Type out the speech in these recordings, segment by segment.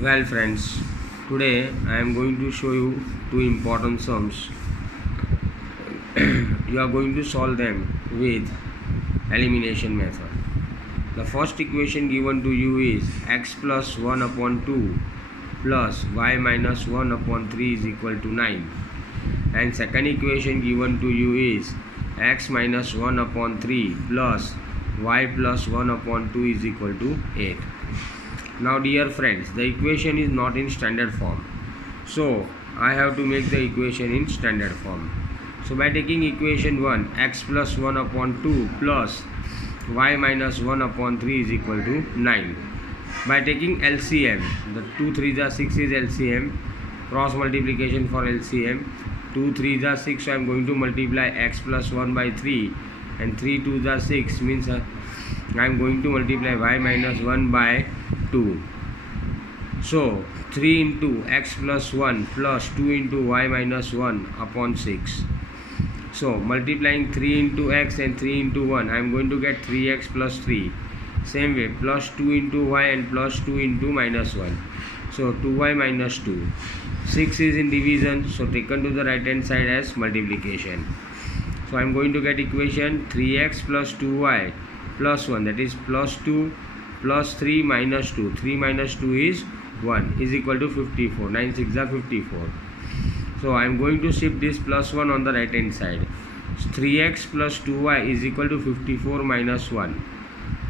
Well friends, today I am going to show you two important sums. You are going to solve them with elimination method. The first equation given to you is x plus 1 upon 2 plus y minus 1 upon 3 is equal to 9. And second equation given to you is x minus 1 upon 3 plus y plus 1 upon 2 is equal to 8. Now dear friends, the equation is not in standard form, so I have to make the equation in standard form. So by taking equation 1, x plus 1 upon 2 plus y minus 1 upon 3 is equal to 9. By taking LCM, the 2 3s are 6 is LCM, cross multiplication for LCM, 2 3s are 6, so I am going to multiply x plus 1 by 3, and 3 2s are 6 means I am going to multiply y minus 1 by 2. So 3 into x plus 1 plus 2 into y minus 1 upon 6. So multiplying 3 into x and 3 into 1, I am going to get 3x plus 3. Same way, plus 2 into y and plus 2 into minus 1. So 2y minus 2. 6 is in division, so taken to the right hand side as multiplication. So I am going to get equation 3x plus 2y plus 1, that is plus 2 plus 3 minus 2. 3 minus 2 is 1 is equal to 54. 9 6 are 54. So I am going to shift this plus 1 on the right hand side. 3x plus 2y is equal to 54 minus 1.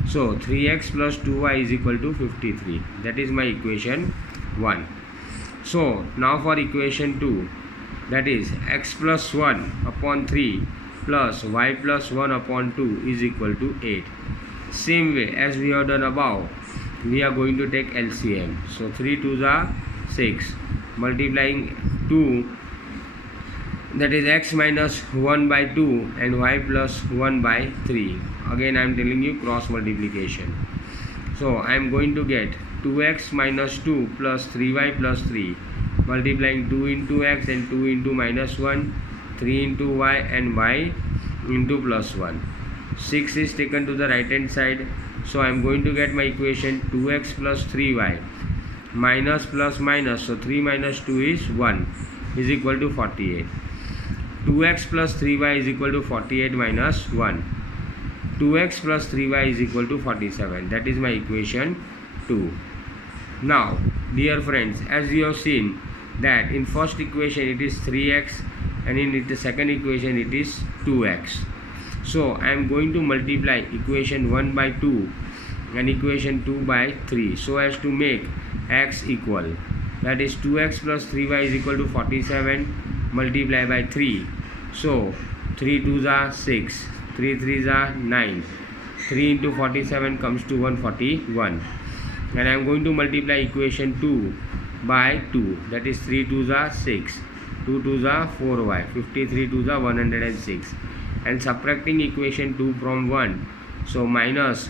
So 3x plus 2y is equal to 53. That is my equation 1. So now for equation 2, that is x plus 1 upon 3 plus y plus 1 upon 2 is equal to 8. Same way as we have done above, we are going to take LCM. So 3 2s are 6, multiplying 2, that is x minus 1 by 2 and y plus 1 by 3. Again I am telling you cross multiplication. So I am going to get 2x minus 2 plus 3y plus 3, multiplying 2 into x and 2 into minus 1, 3 into y and y into plus 1. 6 is taken to the right hand side, so I am going to get my equation 2x plus 3y minus plus minus, so 3 minus 2 is 1 is equal to 48. 2x plus 3y is equal to 48 minus 1. 2x plus 3y is equal to 47. That is my equation 2. Now dear friends, as you have seen that in first equation it is 3x and in the second equation it is 2x. So I am going to multiply equation 1 by 2 and equation 2 by 3 so as to make x equal. That is 2x plus 3y is equal to 47 multiply by 3. So 3 2s are 6, 3 3s are 9. 3 into 47 comes to 141. And I am going to multiply equation 2 by 2. That is 3 2s are 6, 2 2s are 4y, 53 2s are 106. And subtracting equation 2 from 1, so minus,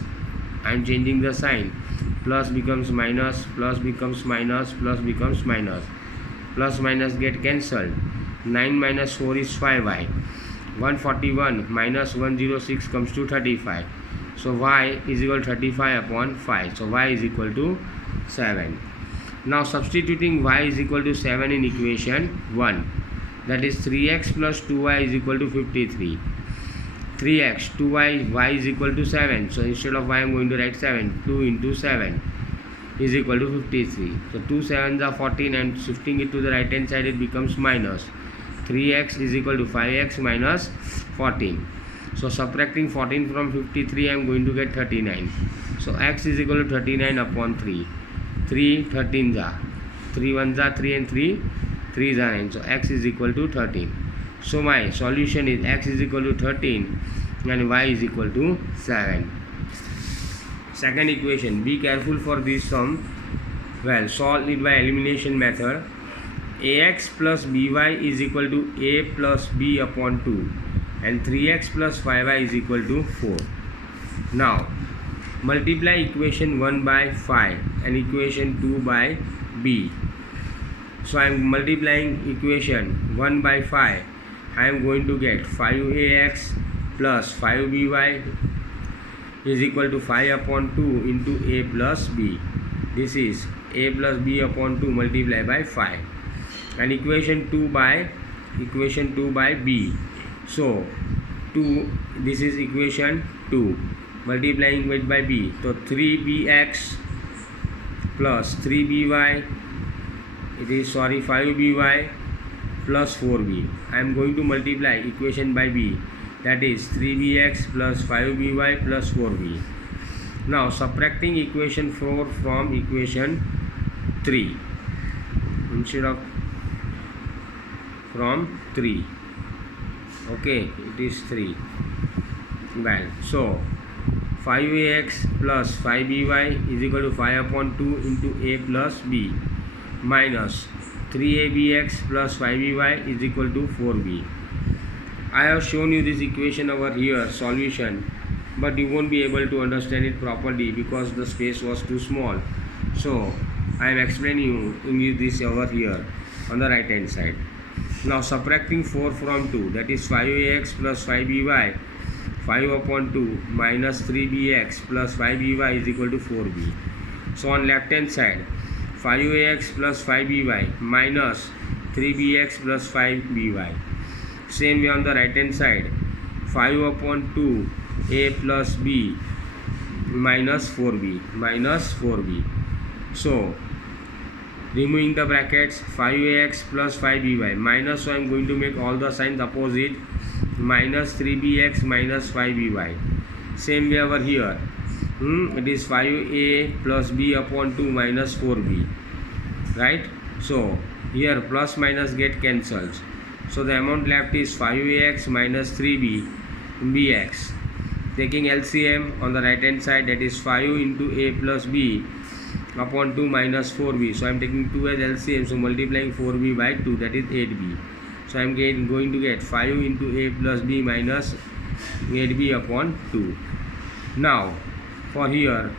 I am changing the sign, plus becomes minus, plus becomes minus, plus becomes minus, plus minus get cancelled. 9 minus 4 is 5y, 141 minus 106 comes to 35. So y is equal to 35 upon 5, so y is equal to 7. Now substituting y is equal to 7 in equation 1, that is 3x plus 2y is equal to 53. 3x, 2y, y is equal to 7. So instead of y I am going to write 7. 2 into 7 is equal to 53. So 2 7s are 14 and shifting it to the right hand side it becomes minus. 3x is equal to 5x minus 14. So subtracting 14 from 53 I am going to get 39. So x is equal to 39 upon 3. 3 13s are. 3 1s are 3 and 3 3s are 9. So x is equal to 13. So my solution is x is equal to 13 and y is equal to 7. Second equation, be careful for this sum. Well, solve it by elimination method. Ax plus by is equal to a plus b upon 2 and 3x plus 5y is equal to 4. Now multiply equation 1 by 5 and equation 2 by b. So I am multiplying equation 1 by 5. I am going to get 5ax plus 5by is equal to 5 upon 2 into a plus b. This is a plus b upon 2 multiplied by 5, and equation 2 by b. So 2, this is equation 2 multiplying it by b, so 3bx plus 3by, 5by plus 4b. I am going to multiply equation by b, that is 3bx plus 5by plus 4b. Now subtracting equation 4 from equation 3, instead of from 3, okay, it is 3. Well, so 5ax plus 5by is equal to 5 upon 2 into a plus b minus 3abx plus 5by is equal to 4b. I have shown you this equation over here, solution, but you won't be able to understand it properly because the space was too small. So I am explaining you this over here on the right hand side. Now subtracting 4 from 2, that is 5ax plus 5by, 5 upon 2 minus 3bx plus 5by is equal to 4b. So on left hand side, 5ax plus 5by minus 3bx plus 5by. Same way on the right hand side, 5 upon 2 a plus b minus 4b. So removing the brackets, 5ax plus 5by minus, so I am going to make all the signs opposite, minus 3bx minus 5by. Same way over here, it is 5a plus b upon 2 minus 4b, right? So here plus minus get cancelled, so the amount left is 5ax minus 3bx. Taking LCM on the right hand side, that is 5 into a plus b upon 2 minus 4b. So I am taking 2 as LCM, so multiplying 4b by 2, that is 8b. So I am going to get 5 into a plus b minus 8b upon 2. Now for here,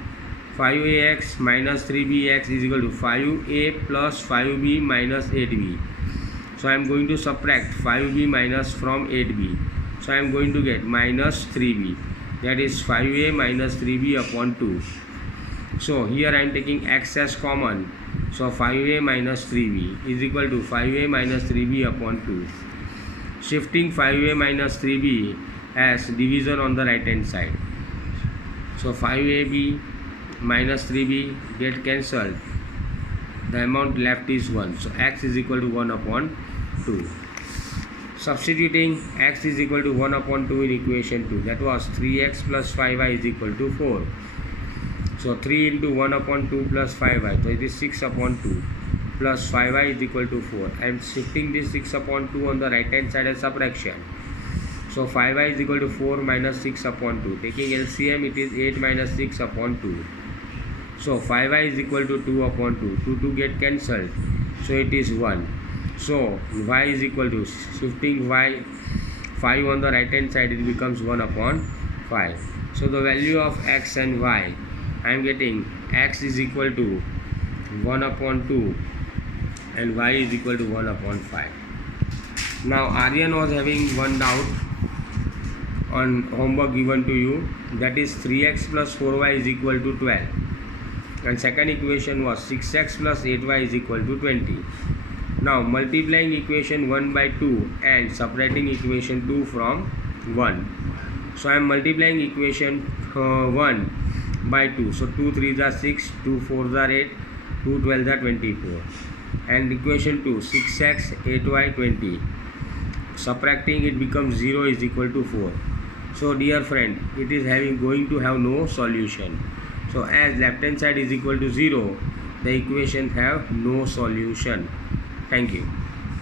5ax minus 3bx is equal to 5a plus 5b minus 8b. So I am going to subtract 5b minus from 8b. So I am going to get minus 3b, that is 5a minus 3b upon 2. So here I am taking x as common, so 5a minus 3b is equal to 5a minus 3b upon 2. Shifting 5a minus 3b as division on the right hand side, so 5ab minus 3b get cancelled, the amount left is 1, so x is equal to 1 upon 2. Substituting x is equal to 1 upon 2 in equation 2, that was 3x plus 5y is equal to 4. So 3 into 1 upon 2 plus 5y, so it is 6 upon 2 plus 5y is equal to 4. I am shifting this 6 upon 2 on the right hand side as subtraction. So 5y is equal to 4 minus 6 upon 2. Taking LCM, it is 8 minus 6 upon 2. So 5y is equal to 2 upon 2. 2 get cancelled, so it is 1. So y is equal to, shifting y 5 on the right hand side, it becomes 1 upon 5. So the value of x and y, I am getting x is equal to 1 upon 2 and y is equal to 1 upon 5. Now Aryan was having one doubt on homework given to you, that is 3x plus 4y is equal to 12, and second equation was 6x plus 8y is equal to 20. Now multiplying equation 1 by 2 and subtracting equation 2 from 1. So I am multiplying equation 1 by 2, so 2 3s are 6, 2 4s are 8, 2 12s are 24, and equation 2 6x 8y 20. Subtracting it becomes 0 is equal to 4. So dear friend, it is going to have no solution. So as left hand side is equal to 0, the equation have no solution. Thank you.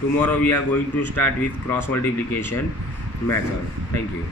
Tomorrow we are going to start with cross multiplication method. Thank you.